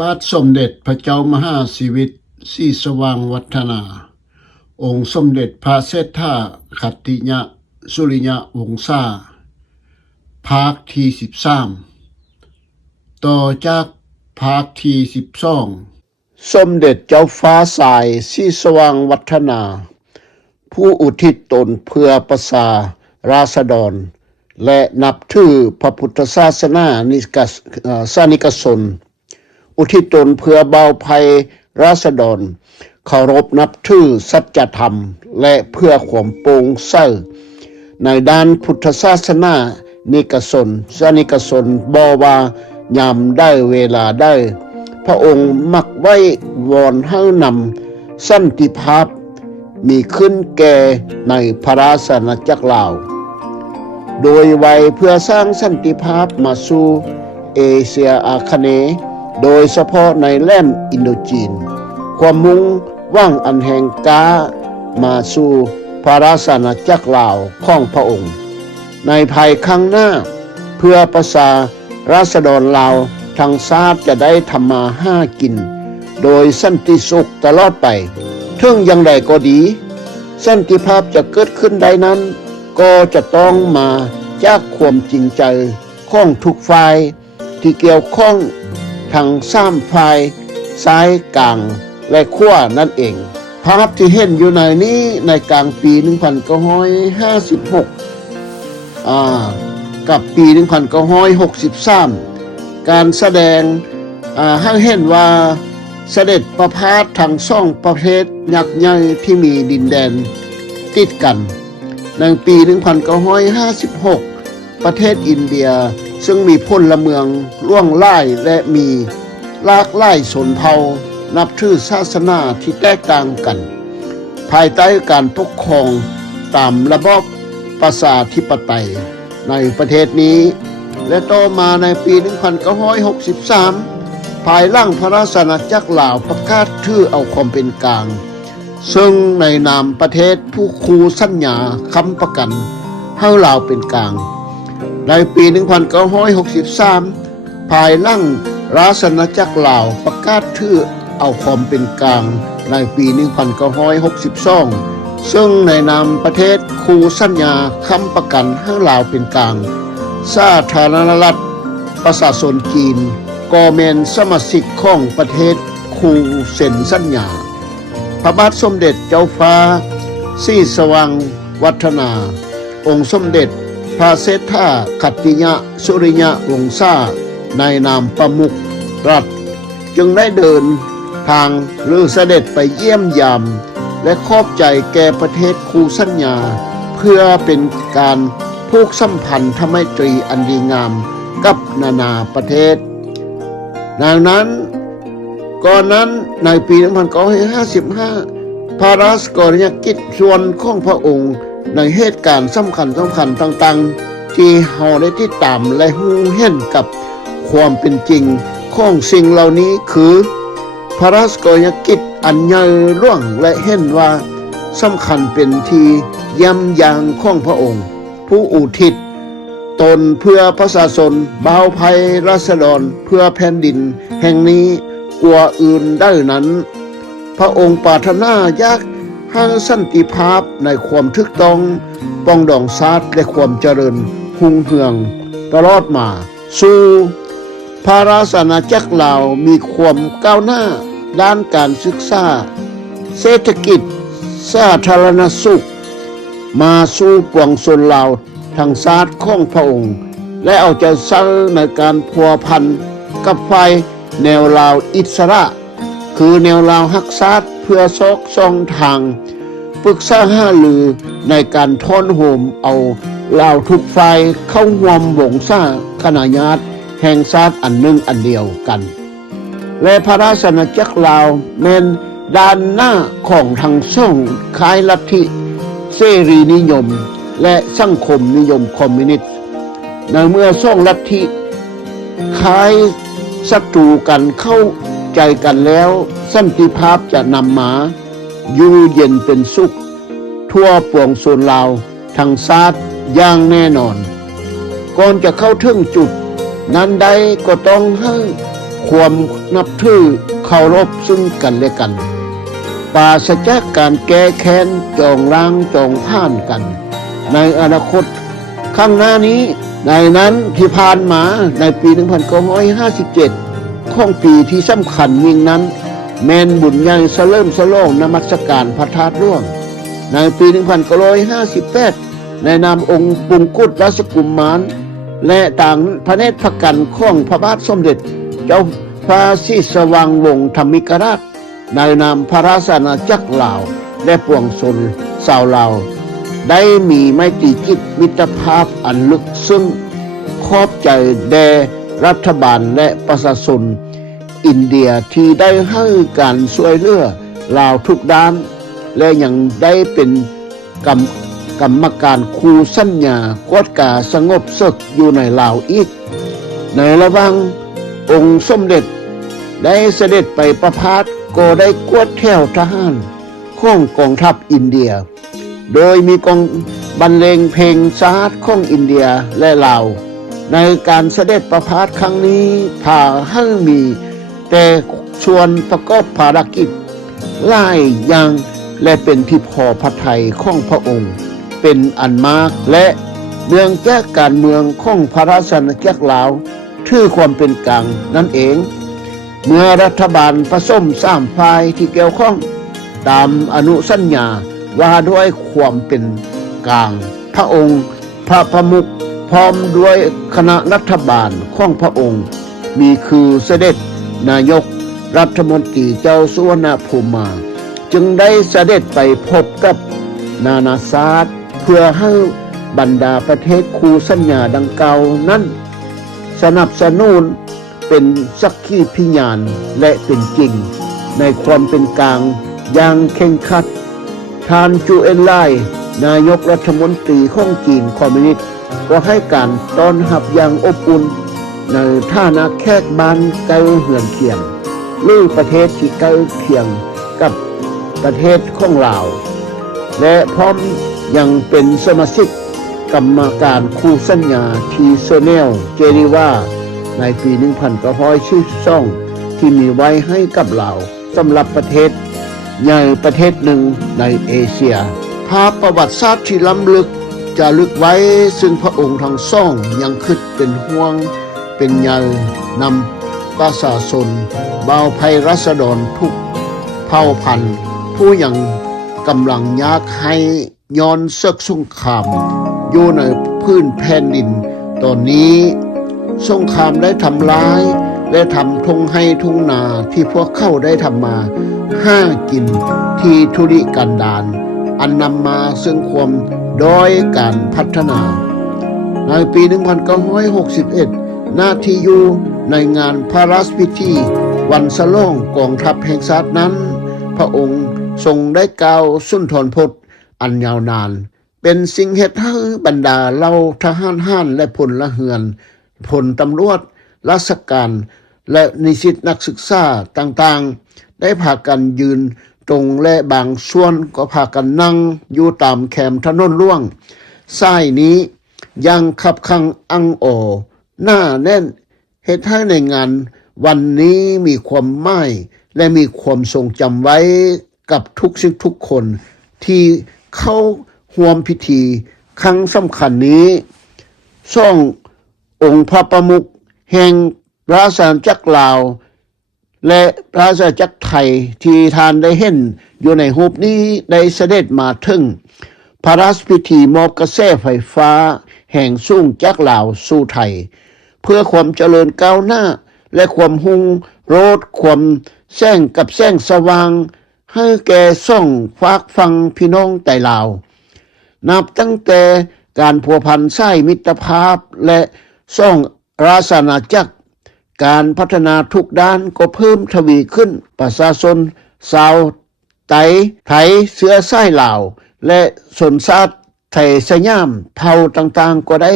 บาทสมเด็จพระเจ้ามหาชีวิตศรีสว่างวัฒนา องค์สมเด็จพระเศรษฐาขัตติยะสุริยะวงศาภาคที่13ต่อจากภาคที่12สมเด็จเจ้าฟ้าสายศรีสว่างวัฒนาผู้อุทิศตนเพื่อประชาราษฎรและนับถือพระพุทธศาสนาสานิกชนอุทิศตนเพื่อเบาภัยราษฎรเคารพนับถือสัจธรรมและเพื่อความโปร่งใสในด้านพุทธศาสนานิกชนสานิกชนบ่ว่ายามได้เวลาได้พระองค์มักไว้วอนให้นำสันติภาพมีขึ้นแก่ในพระราชอาณาจักรลาวโดยไว้เพื่อสร้างสันติภาพมาสู่เอเชียอาคเนย์โดยเฉพาะในแหลมอินโดจีนความมุ่งหวังอันแห่งกามาสู่พระราชอาณาจักรลาวของพระองค์ในภายข้างหน้าเพื่อประชาราษฎรลาวทั้งชาติจะได้ทำมาหากินโดยสันติสุขตลอดไปถึงอย่างใดก็ดีสันติภาพจะเกิดขึ้นได้นั้นก็จะต้องมาจากความจริงใจของทุกฝ่ายที่เกี่ยวข้องทั้ง3ฝ่ายซ้ายกลางและขวานั่นเองภาพที่เห็นอยู่ในนี้ในกลางปี1956กับปี1963การแสดงให้เห็นว่าเสด็จประพาสทั้ง2ประเทศยักษ์ใหญ่ที่มีดินแดนติดกันในปี1956ประเทศอินเดียซึ่งมีพลเมืองล่วงล้ายและมีหลากหลายชนเผ่านับถือศาสนาที่แตกต่างกันภายใต้การปกครองตามระบอบประชาธิปไตยในประเทศนี้และต่อมาในปี1963ภายหลังพระราชอาณาจักรลาวประกาศถือเอาความเป็นกลางซึ่งในนามประเทศผู้คูสัญญาค้ำประกันให้ลาวเป็นกลางในปี1963ภายหลังราชอาณาจักรลาวประกาศถือเอาความเป็นกลางในปี1962ซึ่งในนามประเทศคูสัญญาค้ำประกันให้ลาวเป็นกลางสาธารณรัฐประชาชนจีนก็แม่นสมาชิกของประเทศคูเซ็นสัญญาพระบาทสมเด็จเจ้าฟ้าศรีสว่างวัฒนาองค์สมเด็จพระเศรษฐาขัตติยะสุริยะวงศาในนามประมุขรัฐจึงได้เดินทางหรือเสด็จไปเยี่ยมยามและขอบใจแก่ประเทศคูสัญญาเพื่อเป็นการผูกสัมพันธไมตรีอันดีงามกับนานาประเทศดังนั้นก่อนนั้นในปี1955พระราชกรณียกิจส่วนของพระองค์ในเหตุการณ์สำคัญต่างๆที่เราได้ติดตามและรู้เห็นกับความเป็นจริงของสิ่งเหล่านี้คือพระราชกรณียกิจอันใหญ่หลวงและเห็นว่าสำคัญเป็นที่ย่ำยางของพระองค์ผู้อุทิศตนเพื่อประชาชนเบาภัยราษฎรเพื่อแผ่นดินแห่งนี้กว่าอื่นได้นั้นพระองค์ปรารถนาอยากให้สันติภาพในความถูกต้องปองดองชาติและความเจริญรุ่งเรืองตลอดมาสู่พระราชอาณาจักรลาวมีความก้าวหน้าด้านการศึกษาเศรษฐกิจสาธารณสุขมาสู่ปวงชนลาวทั้งชาติของพระองค์และเอาใจใส่ในการพัวพันกับฝ่ายแนวลาวอิสระคือแนวลาวฮักชาติเพื่อซอกซ่องทางปรึกษาหารือในการทอนโหมเอาลาวทุกฝ่ายเข้าร่วมวงศาคณะญาติแห่งชาติอันหนึ่งอันเดียวกันและพระราชอาณาจักรลาวแม้นด้านหน้าของทั้งสองคล้ายลัทธิเสรีนิยมและสังคมนิยมคอมมิวนิสต์ในเมื่อสองลัทธิคล้ายศัตรูกันเข้าใจกันแล้วสันติภาพจะนำมาอยู่เย็นเป็นสุขทั่วปวงชนลาวทั้งชาติอย่างแน่นอนก่อนจะเข้าถึงจุดนั้นใดก็ต้องให้ค ความนับถือเคารพซึ่งกันและกันปราศจากการแก้แค้นจองล้างจองผ่านกันในอนาคตข้างหน้านี้ในนั้นที่ผ่านมาในปี1957ของปีที่สำคัญยิ่งนั้นแม่นบุญใหญ่เริ่มฉลองนมัสการพระธาตุร่วงในปี1958ในนามองค์ปุงกุฎราชกุมารและต่างพระเนตรพระกันของพระบาทสมเด็จเจ้าฟ้าศรีสว่างวงศ์ธรรมิกราชในนามพระราชอาณาจักรลาวและปวงชนชาวลาวได้มีไมตรีจิตมิตรภาพอันลึกซึ้งขอบใจแด่รัฐบาลและประชาชนอินเดียที่ได้ให้การช่วยเหลือลาวทุกด้านและยังได้เป็นกรรมการคูสัญญากวดกาสงบศึกอยู่ในลาวอีกในระหว่างองค์สมเด็จได้เสด็จไปประพาสก็ได้กวดแถวทหารของกองทัพอินเดียโดยมีกองบรรเลงเพลงสาดของอินเดียและลาวในการเสด็จประพาสครั้งนี้พาให้มีแต่ชวนประกอบภารกิจหลายอย่างและเป็นที่พอพระทัยของพระองค์เป็นอันมากและเรื่องแก้การเมืองของพระราชอาณาจักรลาวถือความเป็นกลางนั่นเองเมื่อรัฐบาลผสม3ฝ่ายที่เกี่ยวข้องตามอนุสัญญาว่าด้วยความเป็นกลางพระองค์พระประมุขพร้อมด้วยคณะรัฐบาลของพระองค์มีคือเสด็จนายกรัฐมนตรีเจ้าสุวรรณภูมิมาจึงได้เสด็จไปพบกับนานาชาติเพื่อให้บรรดาประเทศคู่สัญญาดังกล่าวนั้นสนับสนุนเป็นสักขีพยานและเป็นจริงในความเป็นกลางอย่างเคร่งครัดท่านจูเอ็นไลนายกรัฐมนตรีของจีนคอมมิวนิสต์ก็ให้การต้อนรับอย่างอบอุ่นในฐานะแขกบ้านใกล้เฮือนเคียงหรือประเทศที่ใกล้เคียงกับประเทศของลาวและพร้อมยังเป็นสมาชิกกรรมการคู่สัญญาที่เซเนลเจนีวาในปี1942ที่มีไว้ให้กับลาวสำหรับประเทศใหญ่ประเทศหนึ่งในเอเชียภาพประวัติศาสตร์ที่ล้ำลึกจะลึกไว้ซึ่งพระองค์ทั้งสองยังคิดเป็นห่วงเป็นใยนำประชาชนบ่าวไพรัษฎรทุกเผ่าพันธุ์ผู้ยังกำลังยากให้ย้อนศึกสงครามอยู่ในพื้นแผ่นดินตอนนี้สงครามได้ทำลายและทำทุ่งให้ทุ่งนาที่พวกเขาได้ทำมาห้ากินที่ทุรกันดารอันนำมาซึ่งความด้อยการพัฒนาในปี1961นาทีอยู่ในงานพระราชพิธีวันฉลองกองทัพแห่งชาตินั้นพระองค์ทรงได้กล่าวสุนทรพจน์อันยาวนานเป็นสิ่งเหตุให้บรรดาเหล่าทหารห้านและพลเรือนพลตำรวจราชการและนิสิตนักศึกษาต่างๆได้พากันยืนตรงและบางส่วนก็พากันนั่งอยู่ตามแคมถนนหลวงสายนี้ยังขับขังอังโอหน้าแน่นเหตุให้ในงานวันนี้มีความหมายและมีความทรงจำไว้กับทุกสิ่งทุกคนที่เข้าร่วมพิธีครั้งสำคัญนี้ส่ององค์พระประมุขแห่งราชอาณาจักรลาวและราชอาณาจักรไทยที่ท่านได้เห็นอยู่ในรูปนี้ได้เสด็จมาถึงพระราชพิธีมอบกระแสไฟฟ้าแห่งสูงจากลาวสู่ไทยเพื่อความเจริญก้าวหน้าและความรุ่งโรจน์ความแสงกับแสงสว่างให้แก่ส่องฝากฟังพี่น้องไต้ลาวนับตั้งแต่การพัวพันสายมิตรภาพและส่องราชอาณาจักรการพัฒนาทุกด้านก็เพิ่มทวีขึ้นประชาชนชาวไทยเชื้อสายลาวและชนชาติไทยสยามเผ่าต่างๆก็ได้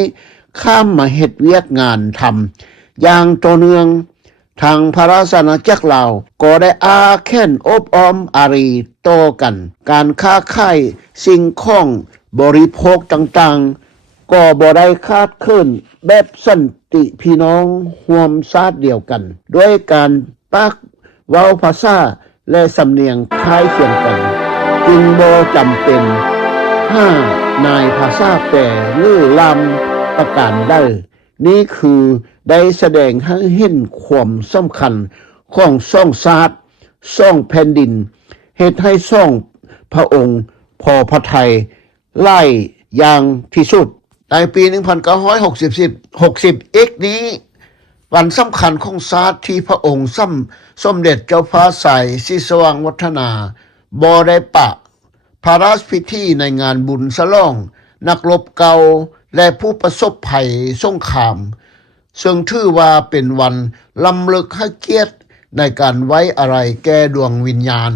ข้ามมาเฮ็ดเวียกงานทำอย่างต่อเนื่องทางพระราชอาณาจักรลาวก็ได้อาแค้นอบอ้อมอารีต่อกันการค้าขายสิ่งของบริโภคต่างๆ ก็บ่ได้คาดเคลื่อนแบบสันติพี่น้องร่วมชาติเดียวกัน ด้วยการปักเว้าภาษาและสำเนียงคล้ายเคียงกันจึงบ่จำเป็นนายภาษาแปรหรือลำประการได้นี่คือได้แสดงให้เห็นความสำคัญของซ่องชาติซ่องแผ่นดินเหตุให้ซ่องพระองค์พอพระทัยไล่อย่างที่สุดในปี1960 อีกนี้วันสำคัญของชาติที่พระองค์สมเด็จเจ้าฟ้าสายศรีสว่างวัฒนาบ่ได้ปะพระราชพิธีในงานบุญฉลองนักรบเก่าและผู้ประสบภัยสงครามซึ่งถือว่าเป็นวันลำลึกให้เกียรติในการไว้อะไรแก่ดวงวิญญาณ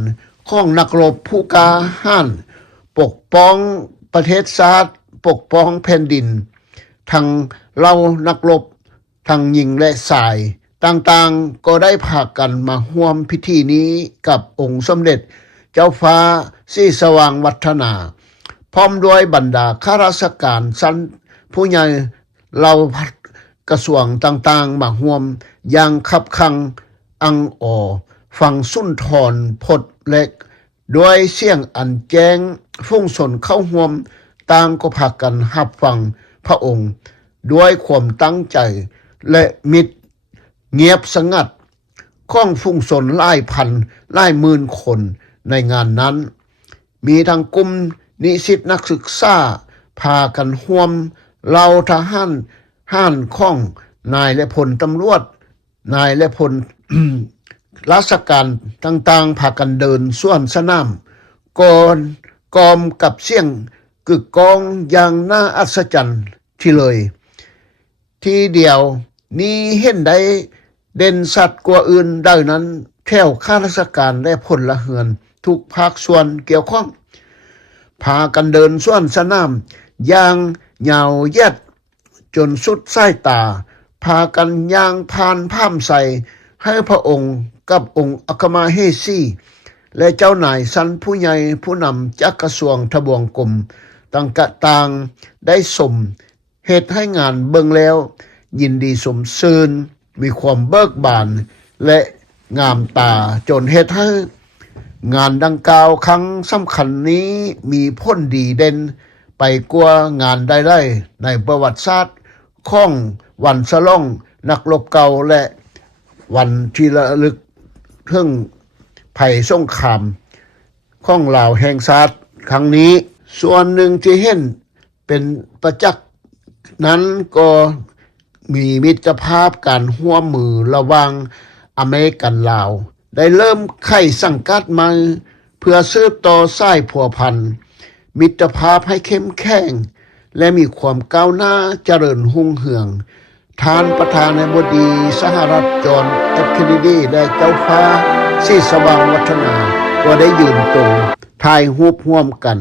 ของนักรบผู้กล้าหาญปกป้องประเทศชาติปกป้องแผ่นดินทั้งเรานักรบทั้งหญิงและชายต่างๆก็ได้พากันมาร่วมพิธีนี้กับองค์สมเด็จเจ้าฟ้าศรีสว่างวัฒนาพร้อมด้วยบรรดาข้าราชการชั้นผู้ใหญ่เหล่ากระทรวงต่างๆมาร่วมอย่างคับคั่งอังออฟังสุนทรพจน์เล็กด้วยเสียงอันแจ้งฟุ้งชนเข้าร่วมต่างก็พากันรับฟังพระองค์ด้วยความตั้งใจและมิตรเงียบสงัดของฟุ้งชนหลายพันหลายหมื่นคนในงานนั้นมีทั้งกลุ่มนิสิตนักศึกษาพากันร่วมเหล่าทหารของ นายและพลตำรวจนายและพล ราชการต่างๆพากันเดินส่วนสนามกอมกับเสียงกึกก้องอย่างน่าอัศจรรย์ที่เลยทีเดียวนี้เห็นได้เด่นสัตว์กว่าอื่นได้นั้นแถวข้าราชการและพลเรือนทุกภาคส่วนเกี่ยวข้องพากันเดินส่วนสนามอย่างยาวเหยียดจนสุดสายตาพากันย่างผ่านผ้ามใส่ให้พระองค์กับองค์อัครมเหสีและเจ้านายชั้นผู้ใหญ่ผู้นำจากกระทรวงทบวงกรมต่างๆได้สมเหตุให้งานเบิ่งแล้วยินดีสมซื่นมีความเบิกบานและงามตาจนเหตุให้งานดังกล่าวครั้งสำคัญนี้มีพ้นดีเด่นไปกว่างานใดๆในประวัติศาสตร์ของวันฉลองนักรบเก่าและวันที่ระลึกถึงภัยสงครามของลาวแห่งชาติครั้งนี้ส่วนหนึ่งที่เห็นเป็นประจักษ์นั้นก็มีมิตรภาพการร่วมมือระหว่างอเมริกันลาวได้เริ่มไข่สังกัดมาเพื่อสืบต่อสายผัวพันธ์มิตรภาพให้เข้มแข็งและมีความก้าวหน้าเจริญรุ่งเรืองท่านประธานาธิบดีสหรัฐจอห์น เอฟ เคนเนดีและเจ้าฟ้าศรีสว่างวัฒนาก็ได้ยืนตรงถ่ายรูปร่วมกัน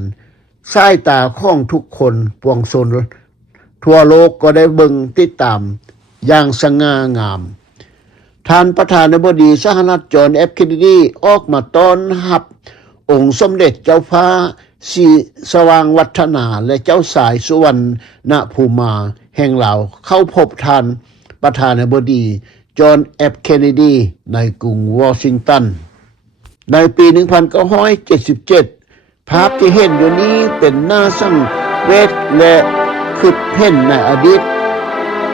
สายตาของทุกคนปวงชนทั่วโลกก็ได้เบิ่งติดตามอย่างสง่างามท่านประธานาธิบดีสหรัฐจอห์น เอฟ เคนเนดีออกมาต้อนรับองค์สมเด็จเจ้าฟ้าศรีสว่างวัฒนาและเจ้าสายสุวรรณภูมาแห่งลาวเข้าพบท่านประธานาธิบดีจอห์น เอฟ เคนเนดีในกรุงวอชิงตันในปี 1977 ภาพที่เห็นอยู่นี้เป็นหน้าสังเวชและคือเห็นในอดีต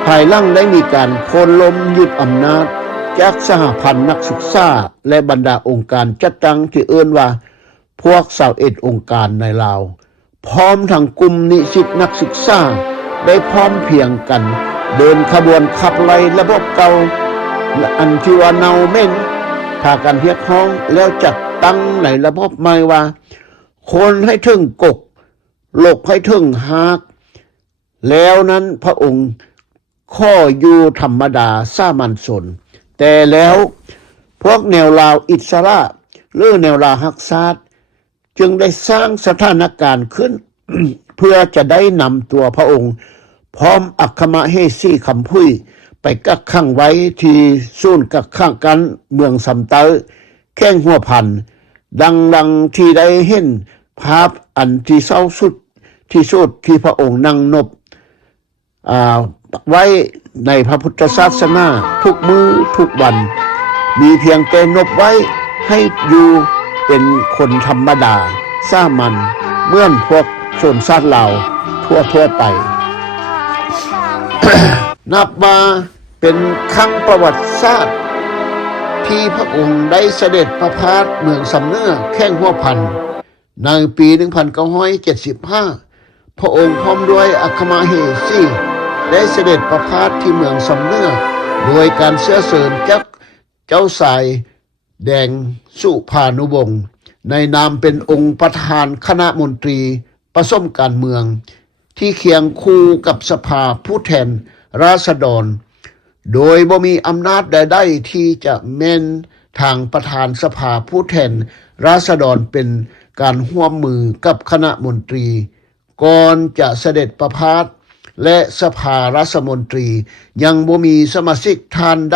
ภายหลังได้มีการโค่นล้มยึดอำนาจจากสหพันธ์นักศึกษาและบรรดาองค์การจัดตั้งที่เอิ้นว่าพวก21องค์การในลาวพร้อมทั้งกลุ่มนิสิตนักศึกษาได้พร้อมเพียงกันเดินขบวนขับไล่ระบบเก่าอันที่ว่าเนาเหม็นพากันเรียกร้องแล้วจัดตั้งในระบบใหม่ว่าคนให้ถึงกกโลกให้ถึงหากแล้วนั้นพระองค์ข้ออยู่ธรรมดาสามัญชนแต่แล้วพวกแนวลาวอิสระหรือแนวลาวฮักชาติจึงได้สร้างสถานการณ์ขึ้น เพื่อจะได้นำตัวพระองค์พร้อมอัครมเหสีคำพุ้ยไปกักขังไว้ที่ศูนย์กักขังกันเมืองสำเตอแข้งหัวพันดังที่ได้เห็นภาพอันที่เศร้าสุดที่พระองค์นั่งนบ ไว้ในพระพุทธศาสนาทุกมื้อทุกวันมีเพียงแต่นบไว้ให้อยู่เป็นคนธรรมดาสามัญเหมือนพวกชนชาติลาวทั่วไป นับมาเป็นครั้งประวัติศาสตร์ที่พระองค์ได้เสด็จประพาสเมืองสำเนื้อแข้งหัวพันในปี 1975 พระองค์พร้อมด้วยอัครมเหสีได้เสด็จประพาสที่เมืองสำเนื้อโดยการเชื้อเชิญจากเจ้าสายแดงสุภานุวงศ์ในนามเป็นองค์ประธานคณะมนตรีประสมการเมืองที่เคียงคู่กับสภาผู้แทนราษฎรโดยบ่มีอำนาจใดๆที่จะแม่นทางประธานสภาผู้แทนราษฎรเป็นการร่วมมือกับคณะมนตรีก่อนจะเสด็จประพาสและสภารัฐมนตรียังบ่มีสมาชิกท่านไ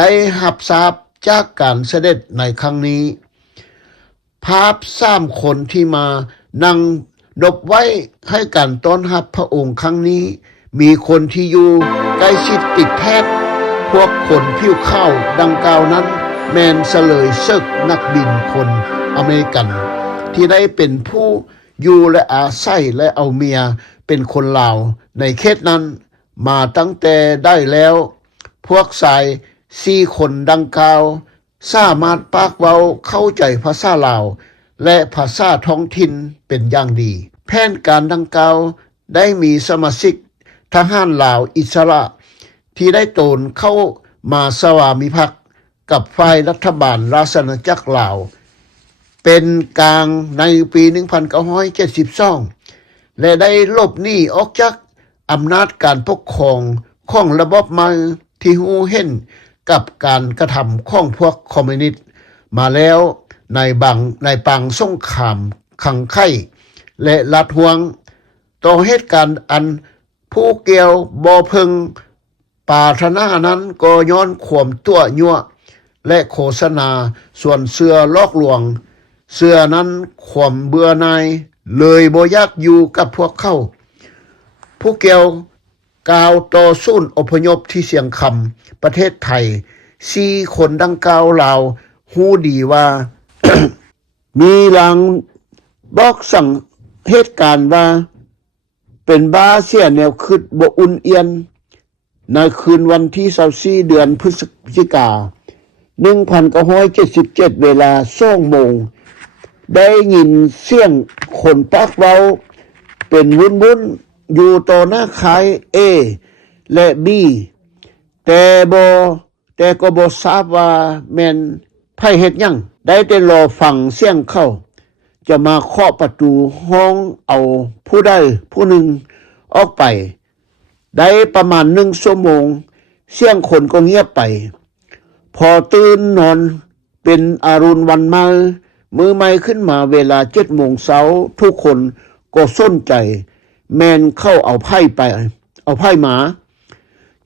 ด้รับทราบจากการเสด็จในครั้งนี้ภาพ3คนที่มานั่งดบไว้ให้การต้อนรับพระองค์ครั้งนี้มีคนที่อยู่ใกล้ชิดติดแพทย์พวกคนผิวขาวดังกล่าวนั้นแมนเสลยศึกนักบินคนอเมริกันที่ได้เป็นผู้อยู่และอาศัยและเอาเมียเป็นคนลาวในเขตนั้นมาตั้งแต่ได้แล้วพวกสาย4คนดังกล่าวสามารถปากเว้าเข้าใจภาษาลาวและภาษาท้องถิ่นเป็นอย่างดีแผนการดังกล่าวได้มีสมาชิกทหารลาวอิสระที่ได้โตนเข้ามาสวามิภักดิ์กับฝ่ายรัฐบาลราชอาณาจักรลาวเป็นกลางในปี 1972 และได้หลบหนีออกจากอำนาจการปกครองของระบบมาที่หูเห็นกับการกระทำของพวกคอมมิวนิสต์มาแล้วในปังสงครามขังไข่และลัดหวงต่อเหตุการณ์อันผู้เกี่ยวบ่พึงปรารถนานั้นก็ย้อนความตัวยั่วและโฆษณาส่วนเสือลอกลวงเสือนั้นความเบื่อหน่ายเลยบ่อยากอยู่กับพวกเขาผู้เกี่ยวกล่าวต่อศูนย์อพยพที่เสียงคำประเทศไทย4คนดังกล่าวลาวฮู้ดีว่า มีหลังบอกสั่งเหตุการณ์ว่าเป็นบ้าเสียแนวคิดบ่อุ่นเอียนในคืนวันที่24เดือนพฤศจิกายน 1977 เวลา2 โมงได้ยินเสียงคนปากเว้าเป็นวุ่นๆอยู่ต่อหน้าขาย A และ B แต่ก็บ่ทราบว่าแม่นไผเฮ็ดหยังได้แต่รอฟังเสียงเข้าจะมาเคาะประตูห้องเอาผู้ใดผู้หนึ่งออกไปได้ประมาณ1 ชั่วโมงเสียงคนก็เงียบไปพอตื่นนอนเป็นอรุณวันมามือใหม่ขึ้นมาเวลา 7 โมงเช้าทุกคนก็สนใจแมนเข้าเอาไพ่มา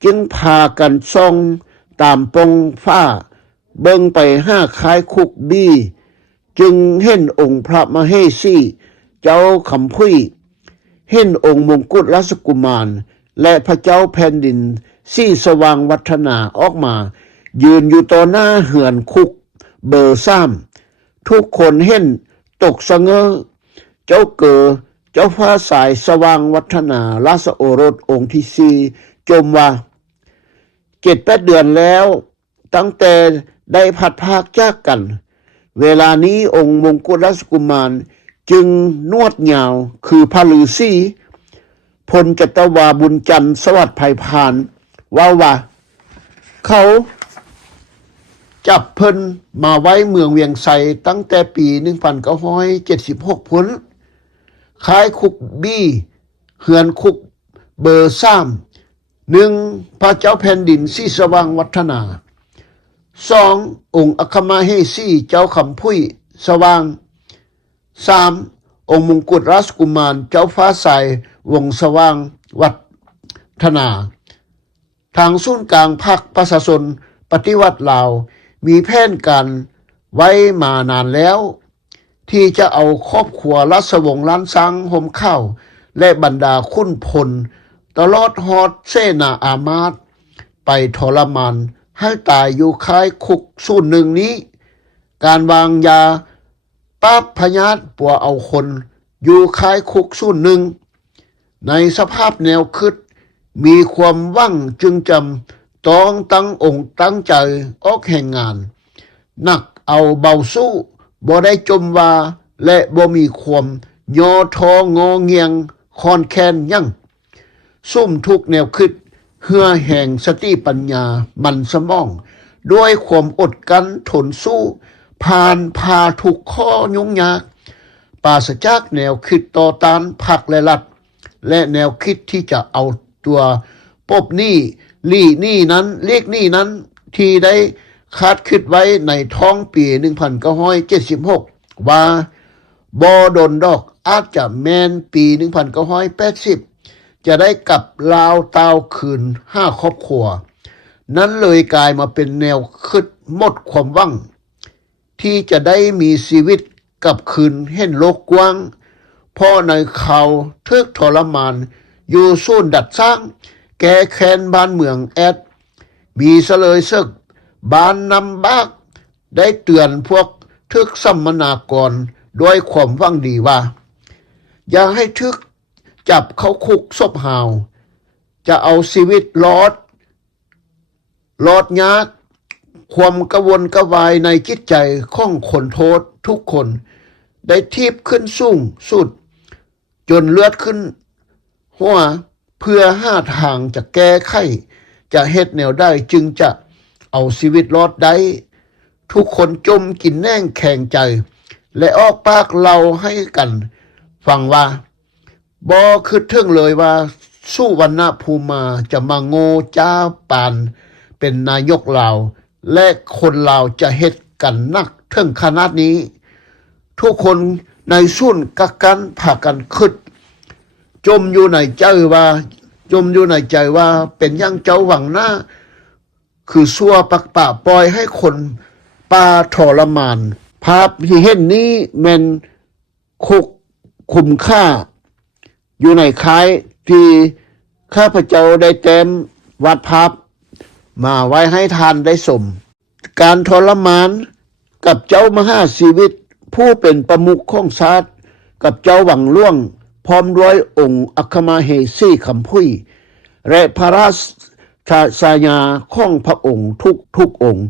จึงพากันส่องตามปงฟ้าเบิ่งไปห้าคล้ายคุกบี้จึงเห็นองค์พระมเหสีเจ้าคำพุ้ยเห็นองค์มงกุฎราชกุมารและพระเจ้าแผ่นดินสีสว่างวัฒนาออกมายืนอยู่ต่อหน้าเหือนคุกเบอร์3ทุกคนเห็นตกสะเงอเจ้าเก๋อเจ้าฟ้าสายสว่างวัฒนาราชโอรสองค์ที่4จมว่า 7-8 เดือนแล้วตั้งแต่ได้พัดพากจากกันเวลานี้องค์มงกุฎราชกุมารจึงนวดยาวคือพระฤาษีพลจัตวาบุญจันทร์สวัสดิ์ไพพานว่าเขาจับเพิ่นมาไว้เมืองเวียงไสตั้งแต่ปี 1976 พ้นคล้ายคุกบี้เหือนคุกเบอร์1พระเจ้าแผ่นดินสีสว่างวัฒนา2องค์อัครมเหสีเจ้าคำพุ้ยสว่าง3องค์มงกุฎราชกุมารเจ้าฟ้าใสวงสว่างวัฒนาทางศูนย์กลางภาคประชาชนปฏิวัติลาวมีแผนการไว้มานานแล้วที่จะเอาครอบครัวราชวงศ์ล้านช้างห่มข้าวและบรรดาขุนพล ตลอดฮอดเสนาอามาตย์ไปทรมานให้ตายอยู่ค่ายคุกสูนหนึ่งนี้การวางยาปราบพยาธิปัวเอาคนอยู่ค่ายคุกสูนหนึ่งในสภาพแนวคิดมีความหวังจึงจำต้องตั้งองค์ตั้งใจออกแห่งงานหนักเอาเบาสู้บ่ได้จมว่าและบ่มีความย่อท้องอเงียงคอนแคนยั่งซุ่มทุกแนวคิดเหือแห่งสติปัญญามันสมองด้วยความอดกันทนสู้ผ่านพาทุกข้อยุ่งยากปราศจากแนวคิดต่อต้านพรรคและรัฐและแนวคิดที่จะเอาตัวปบหนี้ลี่หนี้นั้นเรียกหนี้นั้นที่ได้คาดคิดไว้ในท้องปี 1976 ว่าบ่โดนดอกอาจจะแม่นปี 1980 จะได้กลับลาวตาวคืน5ครอบครัวนั้นเลยกลายมาเป็นแนวคิดหมดความหวังที่จะได้มีชีวิตกลับคืนเห็นโลกกว้างพ่อในเขาทึกทรมานอยู่ศูนย์ดัดสร้างแก้แค้นบ้านเมืองแอดมีเสลยศึกบ้านนำบากได้เตือนพวกทึกสัมมนากรด้วยความหวังดีว่าอย่าให้ทึกจับเข้าคุกซบหาวจะเอาชีวิตรอดยากความกระวนกระวายในจิตใจของคนโทษทุกคนได้ทีบขึ้นสูงสุดจนเลือดขึ้นหัวเพื่อหาทางจะแก้ไขจะเฮ็ดแนวได้จึงจะเอาชีวิตรอดได้ทุกคนจมกินแน่งแข่งใจและออกปากเล่าให้กันฟังว่าบ่คิดถึงเลยว่าสุวรรณภูมิจะมาโง่จ้าปานเป็นนายกลาวและคนลาวจะเฮ็ดกันนักถึงขนาดนี้ทุกคนในศูนย์กักกันพากันคิดจมอยู่ในใจว่าเป็นยังเจ้าหวังหน้าคือซัวปักป่าปล่อยให้คนป่าทรมานภาพที่เห็นนี้แม่นคุกคุ้มค่าอยู่ในค่ายที่ข้าพเจ้าได้แต้มวัดภาพมาไว้ให้ทานได้สมการทรมานกับเจ้ามหาชีวิตผู้เป็นประมุขของชาติกับเจ้าหวังล่วงพร้อมด้วยองค์อัครมเหสีคำพุ้ยและพระราชาญาของพระองค์ทุกองค์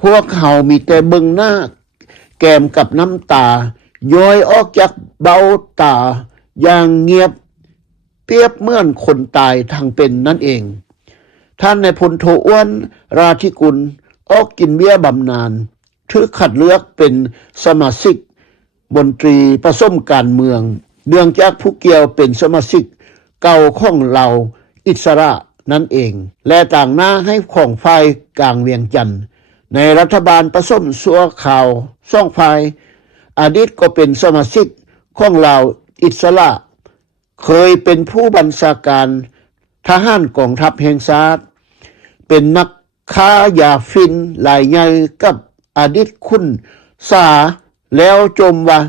พวกเขามีแต่เบิ่งหน้าแกมกับน้ำตาย้อยออกจากเบ้าตาอย่างเงียบเปรียบเหมือนคนตายทางเป็นนั่นเองท่านในพลโทอ้วนราธิกุลออกกินเบี้ยบำนาญถือขัดเลือกเป็นสมาชิกมนตรีผสมการเมืองเนื่องจากผู้เกี่ยวเป็นสมาชิกเก่าของเราอิสระนั่นเองและต่างหน้าให้ของฝ่ายกลางเวียงจันทน์ในรัฐบาลผสมสัวข่าวซ่องฝ่ายอดีตก็เป็นสมาชิกของเราอิสระเคยเป็นผู้บัญชาการทหารกองทัพแห่งชาติเป็นนักค้ายาฟินหลายใหญ่กับอดีตคุณสาแล้วจมว่า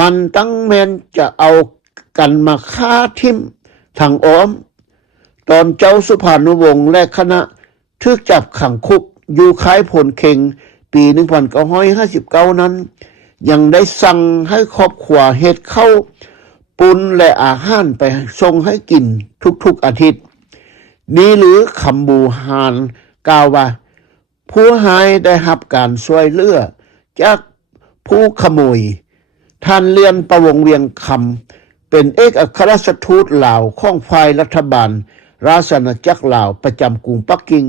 มันตั้งแม่นจะเอากันมาฆ่าทิ่มทางอ้อมตอนเจ้าสุภานุวงศ์และคณะถูกจับขังคุกอยู่ค่ายพลเค็งปี 1959 นั้นยังได้สั่งให้ครอบครัวเฮ็ดข้าวปุ้นและอาหารไปส่งให้กินทุกๆอาทิตย์นี้หรือคำบูหานกล่าวว่าผู้หายได้รับการช่วยเหลือจากผู้ขโมยท่านเลียนประวงเวียงคำเป็นเอกอัครราชทูตลาวของฝ่ายรัฐบาลราชอาณาจักรลาวประจำกรุงปักกิ่ง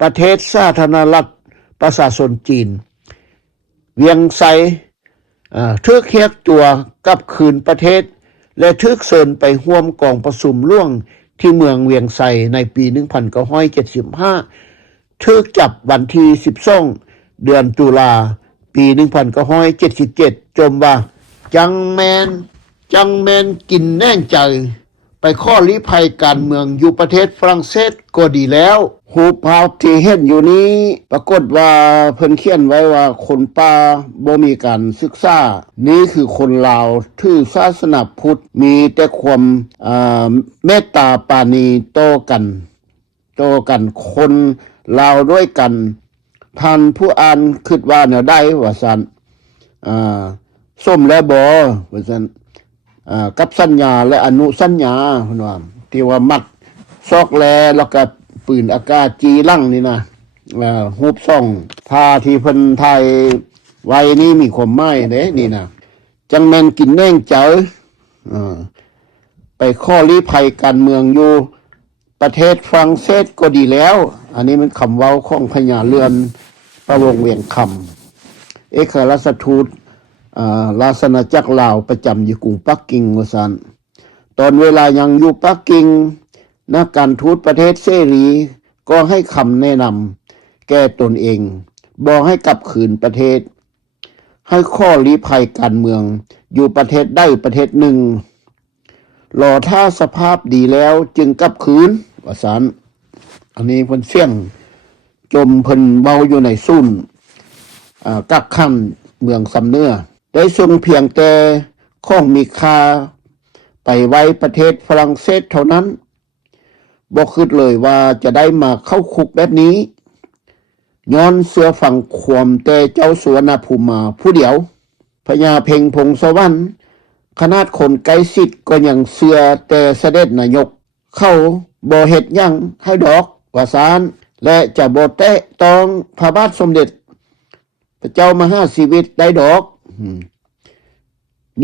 ประเทศสาธารณรัฐประชาชนจีนเวียงไซถูกเรียกตัวกลับคืนประเทศและถูกเชิญไปร่วมกองประชุมร่วงที่เมืองเวียงไซในปี 1975ถูกจับวันที่ 12 เดือนตุลาปี 1977 จมว่าจังแมนกินแน่งใจไปข้อลี้ภัยการเมืองอยู่ประเทศฝรั่งเศสก็ดีแล้ว รูปภาพที่เห็นอยู่นี้ปรากฏว่าเพิ่นเขียนไว้ว่าคนป่าบ่มีการศึกษานี่คือคนลาวถือศาสนาพุทธมีแต่ความเมตตาปราณีต่อกันคนลาวด้วยกันท่านผู้อ่านคิดว่าแนวใดว่าซั่นส้มและบ่ว่าซั่นกับสัญญาและอนุสัญญาเพิ่นว่าที่ว่ามัดซอกแลแล้วก็ปืนอากาศจีลั่งนี่นะรูปซ่องท่าที่เพิ่นถ่ายไว้นี่มีความหมายเด้นี่นะจังแม่นกินแน่งเจ๋อไปข้อลี้ภัยการเมืองอยู่ประเทศฝรั่งเศสก็ดีแล้วอันนี้มันคำเว้าของพญาเรือนประวงเวียงคำเอกอัครราชทูตราชอาณาจักรลาวประจำอยู่กรุงปักกิ่งว่าซั่นตอนเวลายังอยู่ปักกิ่งนักการทูตประเทศเสรีก็ให้คำแนะนำแก่ตนเองบอกให้กลับคืนประเทศให้ข้อลี้ภัยการเมืองอยู่ประเทศใดประเทศหนึ่งรอถ้าสภาพดีแล้วจึงกลับคืนว่าซั่นอันนี้เพิ่นเสียงจมเพิ่นเว้าอยู่ในซุ่นกักขังเมืองสำเนื้อได้ทรงเพียงแต่ของมีค่าไปไว้ประเทศฝรั่งเศสเท่านั้นบ่คิดเลยว่าจะได้มาเข้าคุกแบบนี้ย้อนเสือฝั่งความแต่เจ้าสุวรรณภูมิมาผู้เดียวพญาเพ็งพงสวรรค์ขนาดคนใกล้ชิดก็ยังเสือแต่เสด็จนายกเข้าบ่เฮ็ดหยังให้ดอกว่าซานและจะบ่แตะต้องพระบาทสมเด็จพระเจ้ามหาชีวิตได้ดอก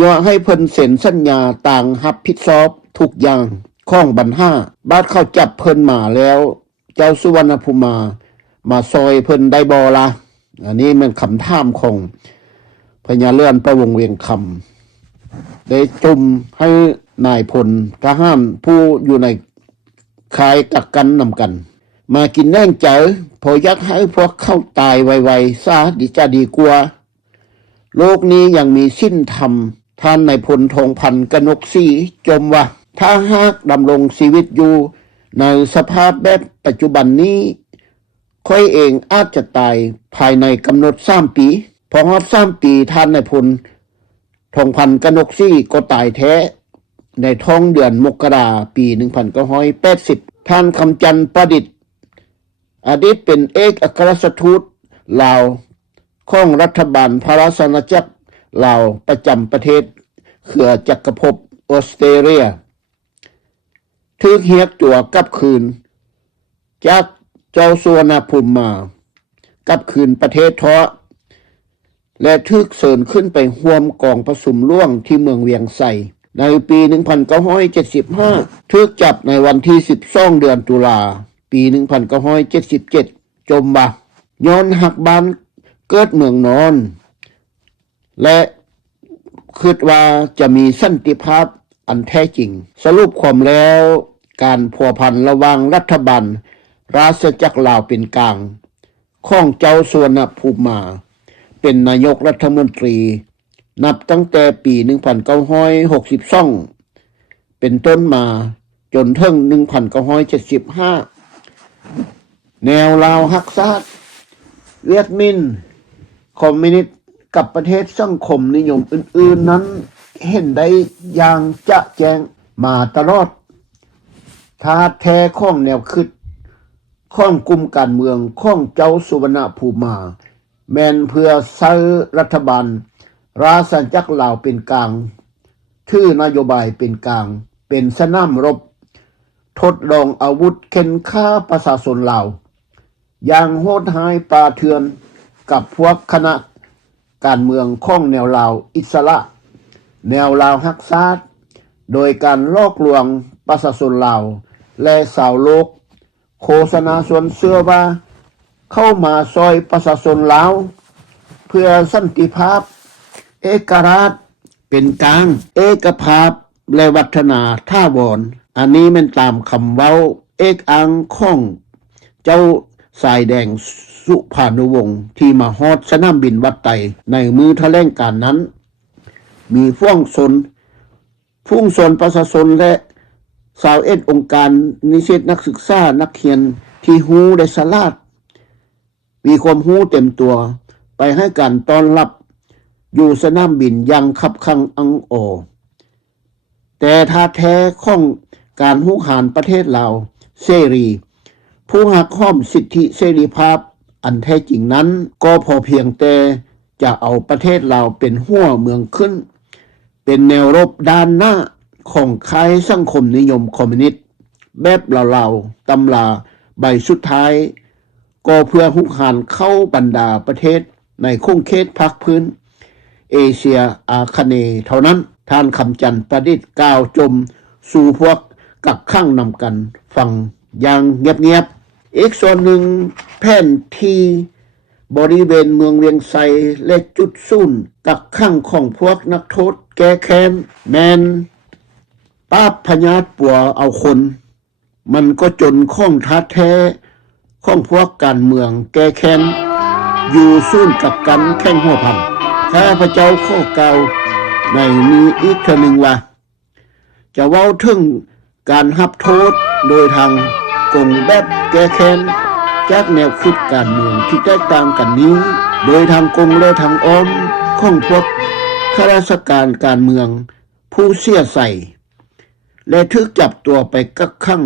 ย่อให้เพิ่นเซ็นสัญญาต่างรับผิดชอบทุกอย่างของบรรหาบาดเข้าจับเพิ่นมาแล้วเจ้าสุวรรณภูมิมาซอยเพิ่นได้บ่ล่ะอันนี้มันคำถามของพญาเรือนประวงเวียงคำได้จุมให้นายพลทหารผู้อยู่ในค่ายกักกันนำกันมากินแน่งเจ๋อพอยักให้พวกเข้าตายไวๆซะดีกว่าโลกนี้ยังมีสิ้นธรรมท่านนายพลทองพันกนกศรีจมว่าถ้าหากดำรงชีวิตอยู่ในสภาพแบบปัจจุบันนี้ค่อยเองอาจจะตายภายในกำหนด3 ปีพอฮอด3 ปีท่านนายพลทองพันกนกศรีก็ตายแท้ในท้องเดือนมกราปี1980ท่านคำจันทร์ประดิษฐ์อดีตเป็นเอกอัครราชทูตลาวของรัฐบาลพระราชอาณาจักรลาวประจำประเทศเครือจักรภพออสเตรเลียถูกเรียกตัวกลับคืนจากเจ้าสุวรรณภูมิมากลับคืนประเทศเถาะและถูกเชิญขึ้นไปร่วมกองประชุมร่วมที่เมืองเวียงไสในปี1975ถูกจับในวันที่12เดือนตุลาปี1977จมบ่าย้อนหักบ้านเกิดเมืองนอนและคิดว่าจะมีสันติภาพอันแท้จริงสรุปความแล้วการพัวพันระหว่างรัฐบาลราชจักรลาวเป็นกลางของเจ้าสุวรรณภูมิมาเป็นนายกรัฐมนตรีนับตั้งแต่ปี1962เป็นต้นมาจนถึง1975แนวลาวฮักชาติเวียดมินคอมมิวนิสต์กับประเทศสังคมนิยมอื่นๆนั้นเห็นได้อย่างจะแจ้งมาตลอดท่าแท้ของแนวคิดของกลุ่มการเมืองของเจ้าสุวรรณภูมิมาแม่นเพื่อใช้รัฐบาลราชอาณาจักรลาวเป็นกลางถือนโยบายเป็นกลางเป็นสนามรบทดลองอาวุธเข็นฆ่าประชาชนลาวอย่างโหดร้ายป่าเถื่อนกับพวกคณะการเมืองของแนวลาวอิสระแนวลาวฮักชาติโดยการลอกลวงประชาชนลาวและชาวโลกโฆษณาส่วนเชื่อว่าเข้ามาซอยประชาชนลาวเพื่อสันติภาพเอกราชเป็นกลางเอกภาพและวัฒนาท่าวรอันนี้มันตามคำเว้าเอกอังของเจ้าสายแดงสุภานุวงศ์ที่มาฮอดสนามบินวัดไตในมือแถลงการนั้นมีฟุ้งชนประชาชนและ21องค์การนิสิตนักศึกษานักเรียน ที่ฮู้ได้สลาดมีความฮู้เต็มตัวไปให้การต้อนรับอยู่สนามบินยังคับคั่งอังโอแต่ท่าแท้ของการฮู้หานประเทศลาวเสรีผู้หักห้อมสิทธิเสรีภาพอันแท้จริงนั้นก็พอเพียงแต่จะเอาประเทศลาวเป็นหัวเมืองขึ้นเป็นแนวรบด้านหน้าของค่ายสังคมนิยมคอมมิวนิสต์แบบลาวๆตำราใบสุดท้ายก็เพื่อหุกหานเข้าบรรดาประเทศในคุ้งเขตภาคพื้นเอเชียอาคเนย์เท่านั้นท่านคำจันทร์ประดิษฐ์กล่าวจมสู่พวกกักขังนำกันฟังอย่างเงียบๆอีกส่วนหนึ่งแผนที่บริเวณเมืองเวียงไซและจุดศูนย์กักขังของพวกนักโทษแก้แค้นแมนป้าพญาตปัวเอาคนมันก็จนข้องท้าแท้ของพวกการเมืองแก้แค้นอยู่ศูนย์กักกันแข่งหัวพันข้าพเจ้าข้อเก่าในนี้อีกเท่านึงว่าจะเว้าถึงการหับโทษโดยทางกงแบบแก้แค้นจากแนวคิดการเมืองที่แตกต่างกันนี้โดยทางกงและทางอ้อมของพวกข้าราชการการเมืองผู้เสียใส่และถูกจับตัวไปกักขัง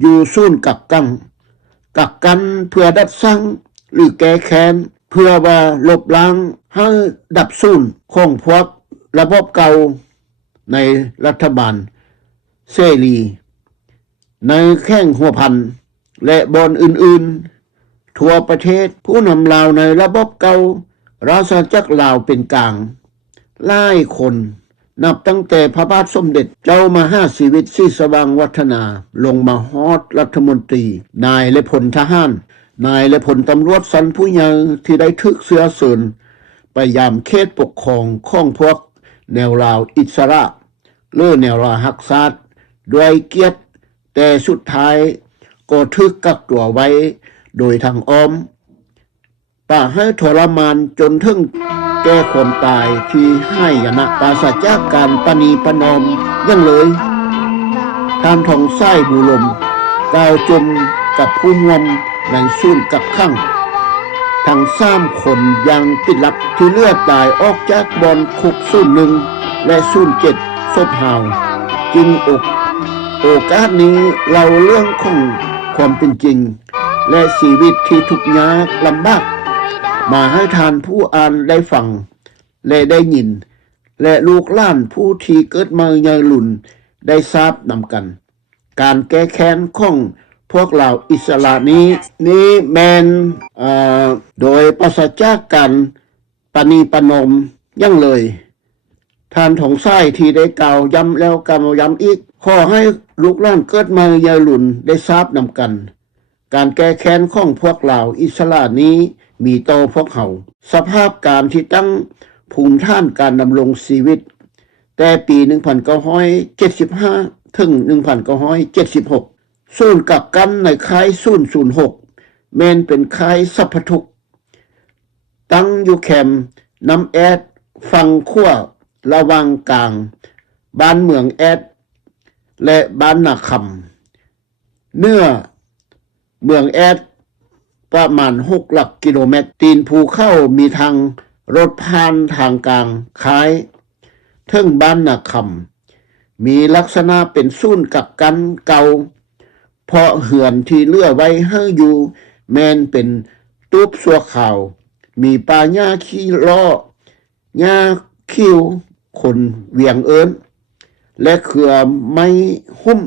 อยู่ศูนย์กักกันเพื่อดัดซังหรือแก้แค้นเพื่อว่าลบล้างให้ดับศูนย์ของพวกระบบเก่าในรัฐบาลเสรีในแข้งหัวพันและบอนอื่นๆทั่วประเทศผู้นำลาวในระบบเก่าราชจักรลาวเป็นกลางหลายคนนับตั้งแต่พระบาทสมเด็จเจ้ามหาชีวิตศรีสว่างวัฒนาลงมาฮอดรัฐมนตรีนายและพลทหารนายและพลตำรวจชั้นผู้ใหญ่ที่ได้ทึกเสือเสริญไปยามเขตปกครองของพวกแนวลาวอิสระหรือแนวลาวฮักษาตด้วยเกียรติแต่สุดท้ายก็ทึกกักตัวไว้โดยทางอ้อมป่าให้ทรมานจนถึงแก่ความตายที่ให้ยนะปราศจากการประนีประนอมยังเลยท่านทองไส้บูลมกล่าวจมกับผู้ร่วมในศูนย์กักขังทั้ง3คนยังติดลับที่เลือดตายออกจากบอนคุก01และ07ศพหาวจึงโอกาสนี้เราเรื่องของความเป็นจริงและชีวิตที่ทุกข์ยากลำบากมาให้ทานผู้อ่านได้ฟังและได้ยินและลูกหลานผู้ที่เกิดมาใหญ่หลุ่นได้ทราบนำกันการแก้แค้นของพวกเราอิสระนี้แมนโดยปราศจากการประนีประนอมยังเลยท่านทองไส้ที่ได้กล่าวย้ำแล้วกล่าวย้ำอีกขอให้ลูกหลานเกิดมาใหญ่หลุ่นได้ทราบนำกันการแก้แค้นของพวกเราอิสระนี้มีต่อพวกเขาสภาพการที่ตั้งภูมิฐานการดำรงชีวิตแต่ปี 1975 ถึง 1976 ศูนย์กักกันในค่าย006แม้นเป็นค่ายสัพพทุกตั้งอยู่แคมป์น้ำแอดฝั่งขั้วระหว่างกลางบ้านเมืองแอดและบ้านนาคำเนื้อเมืองแอดประมาณ6 หลักกิโลเมตรตีนภูเข้ามีทางรถผ่านทางกลางคล้ายถึงบ้านนาคำมีลักษณะเป็นศูนย์กักกันเก่าเพราะเหือนที่เลื่อไว้ให้อยู่แม้นเป็นตูบสัวขาวมีป่าหญ้าขี้ล้อหญ้าคิวคนเวียงเอิญและเครือไม้หุ้ม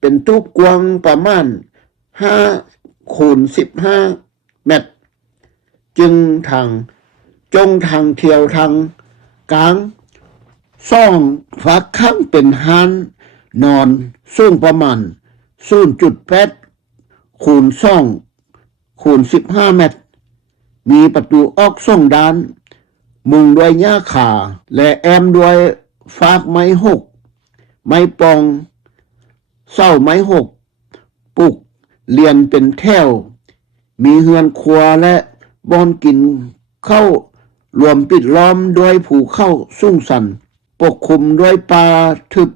เป็นตูบกว้างประมาณ5x15 เมตรจึงทางเที่ยวทางกลางซ่องฝักข้างเป็นฮานนอนสูงประมาณ 0.8 คูณ2คูณ15 เมตรมีประตูออก2ด้านมุงด้วยหญ้าขาและแอมด้วยฟากไม้หกไม้ปองเสาไม้หกปุกเรียนเป็นแถวมีเฮือนครัวและบ่อนกินเข้ารวมปิดล้อมด้วยภูเขาสูงสันปกคลุมด้วยป่าทึบ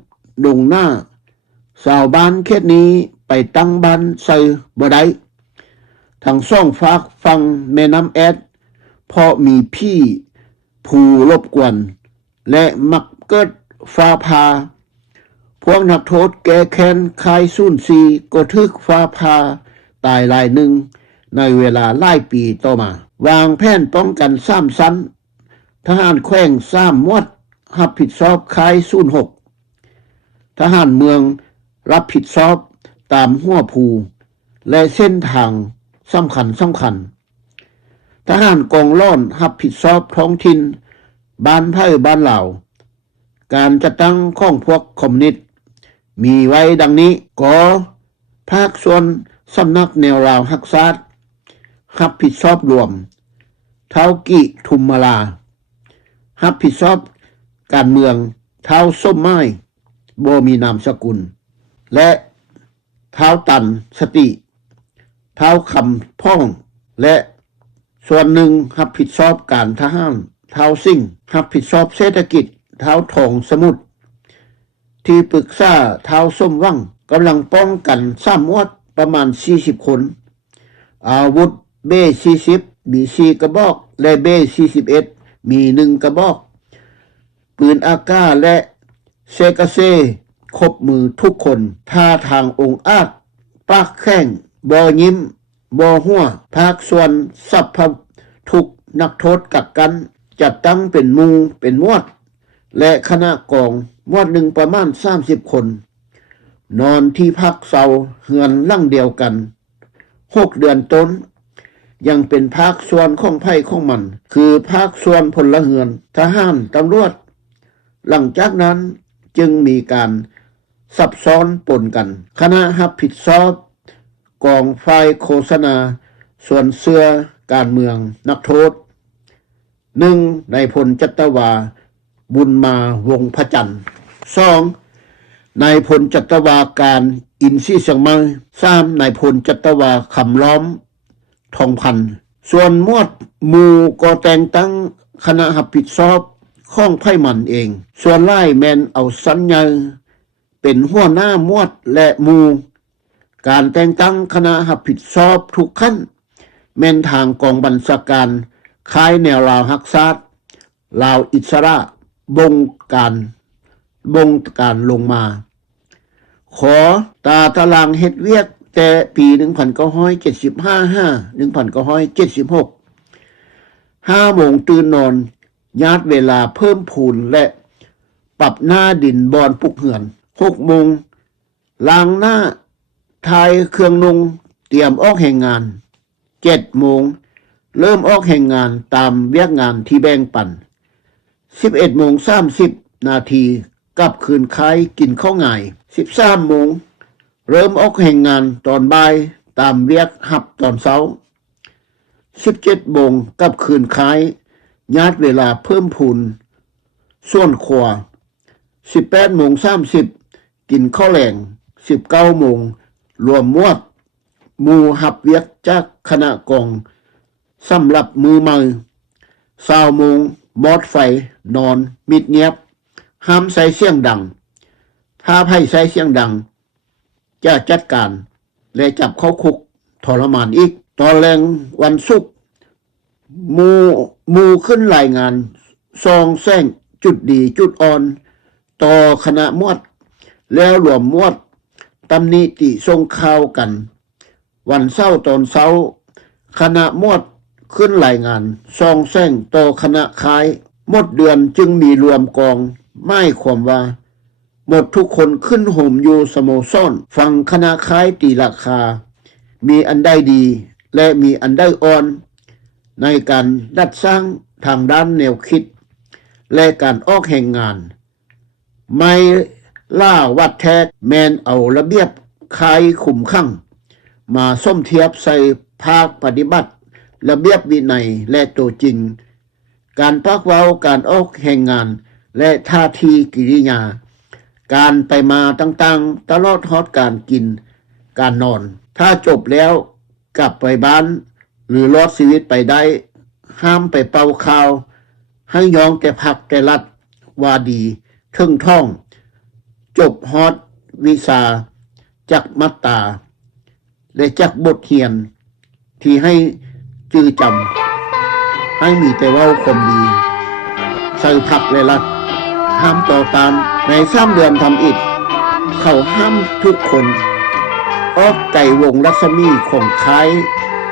ดงหน้าชาวบ้านเขตนี้ ไปตั้งบ้านใส่บ่ได้ทั้งสองฝากฟังแม่น้ำแอดเพราะมีพี่ผู้รบกวนและมักเกิดฟ้าผ่าพวกนักโทษแก้แค้นคายสูญซีก็ทึกฟ้าผ่าตายหลายหนึ่งในเวลาหลายปีต่อมาวางแผนป้องกัน3ชั้นทหารแขวง3หมวดรับผิดชอบคาย06ทหารเมืองรับผิดชอบตามหัวภูและเส้นทางสำคัญทหารกองร้อนรับผิดชอบท้องถิ่นบ้านไผ่บ้านเหล่าการจัดตั้งของพวกคอมมิวนิสต์มีไว้ดังนี้กภาคส่วนสำนักแนวราวฮักษารับผิดชอบรวมเท้ากิทุมมาลารับผิดชอบการเมืองเท้าส้มไม้บ่มีนามสกุลและเท้าตันสติเท้าคำพ่องและส่วนหนึ่งรับผิดชอบการทหารเท้าซิ่งรับผิดชอบเศรษฐกิจเท้าทองสมุทรที่ปรึกษาเท้าส้มว่างกำลังป้องกัน3หมวดประมาณ40คนอาวุธเบ้40มี4กระบอกและเบ้41มี1กระบอกปืนอากาศและเซกาเซครบมือทุกคนท่าทางองค์อาจปากแข้งบ่ยิ้มบ่หัวภาคส่วนสัพพทุกนักโทษกักกันจัดตั้งเป็นหมู่เป็นหมวดและคณะกองหมวดหนึ่งประมาณ30คนนอนที่พักเสาเฮือนหลังเดียวกัน6เดือนต้นยังเป็นภาคส่วนของไผ่ของมันคือภาคส่วนพลเรือนทหารตำรวจหลังจากนั้นจึงมีการซับซ้อนปนกันคณะรับผิดชอบกองฝ่ายโฆษณาส่วนเสื้อการเมืองนักโทษ1นายพลจัตวาบุญมาวงพระจันทร์2นายพลจัตวาการอินทรีเสียงไม้3นายพลจัตวาคำล้อมทองพันส่วนหมวดหมู่ก็แต่งตั้งคณะรับผิดชอบข้องไผ่มันเองส่วนไล่แมนเอาสัญญาเป็นหัวหน้าหมวดและหมู่การแต่งตั้งคณะรับผิดชอบทุกขั้นแม่นทางกองบัญชาการค่ายแนวราวฮักษาลาวอิสระบงการลงมาขอตาตารางเฮ็ดเวียกแต่ปี1975-1976 5 โมงตื่นนอนญาติเวลาเพิ่มพูนและปรับหน้าดินบอนปุกเหือน6 โมงล้างหน้าทายเครื่องนุ่งเตรียมออกแห่งงาน7 โมงเริ่มออกแห่งงานตามเวียกงานที่แบ่งปัน11:30 นาทีกลับคืนค้ายกินข้าวง่าย13 โมงเริ่มออกแห่งงานตอนบ่ายตามเวียกหับตอนเช้า17 โมงกลับคืนค้ายญาติเวลาเพิ่มพูนส่วนขวา18:30 กินข้าวแลง19 โมงรวมมวดหมู่หับเวียกจากคณะกองสำหรับมือใหม่20 โมงมอดไฟนอนมิดเงียบห้ามใส่เสียงดังถ้าไผ่ใส่เสียงดังจะจัดการและจับเข้าคุกทรมานอีกตอนแรงวันศุกร์หมู่ขึ้นรายงานซองแซงจุดดีจุดอ่อนต่อคณะมวดแล้วรวมมวดตำหนิติส่งข่าวกันวันเสาร์ตอนเช้าคณะมวดขึ้นรายงานซองแซงต่อคณะค้ายหมดเดือนจึงมีรวมกองไม่ความว่าหมดทุกคนขึ้นโหมอยู่สโมสรฟังคณะค้ายตีราคามีอันได้ดีและมีอันได้อ่อนในการดัดสร้างทางด้านแนวคิดและการออกแห่งงานไม่ล่าวัดแท้แมนเอาระเบียบคายขุมขังมาส้มเทียบใส่ภาคปฏิบัติระเบียบวินัยและตัวจริงการพักเว้าการออกแห่งงานและท่าทีกิริยาการไปมาต่างๆตลอดฮอดการกินการนอนถ้าจบแล้วกลับไปบ้านหรือรอดชีวิตไปได้ห้ามไปเป่าข่าวให้ยองแต่พักแต่รัดว่าดีทึ่งท่องจบฮอดวิชา จากมาตราและจากบทเรียนที่ให้จือจำให้มีแต่เว้าความดีใส่ผักและรัฐห้ามต่อตานใน3เดือนทำอิฐเขาห้ามทุกคนออกไก่วงรัศมีของค้าย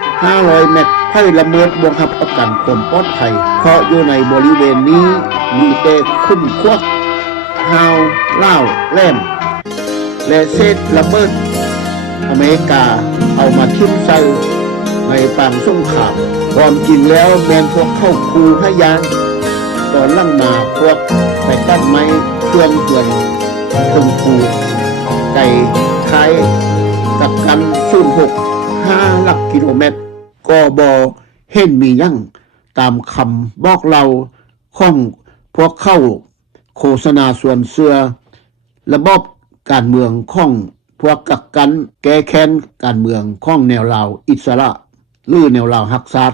500 เมตรให้ละเมิดบ่รับประกันความปลอดภัยเพราะอยู่ในบริเวณนี้มีแต่คุ้มควักฮาวล่าวแหลมและเศษระเบิดอเมริกาเอามาทิ้งใส่ในปางสงครามความจริงแล้วแม่นพวกเข้าคูให้ยานตอนลั่งมาพวกไปตัดไม้เครื่องเกือนถึงคูไก่คล้ายกับกัน06 5 หลักกิโลเมตรก็บ่เห็นมียั่งตามคำบอกเล่าของพวกเข้าโฆษณาส่วนเสือระบบการเมืองของพวกกักกันแก้แค้นการเมืองของแนวลาวอิสระหรือแนวลาวฮักษา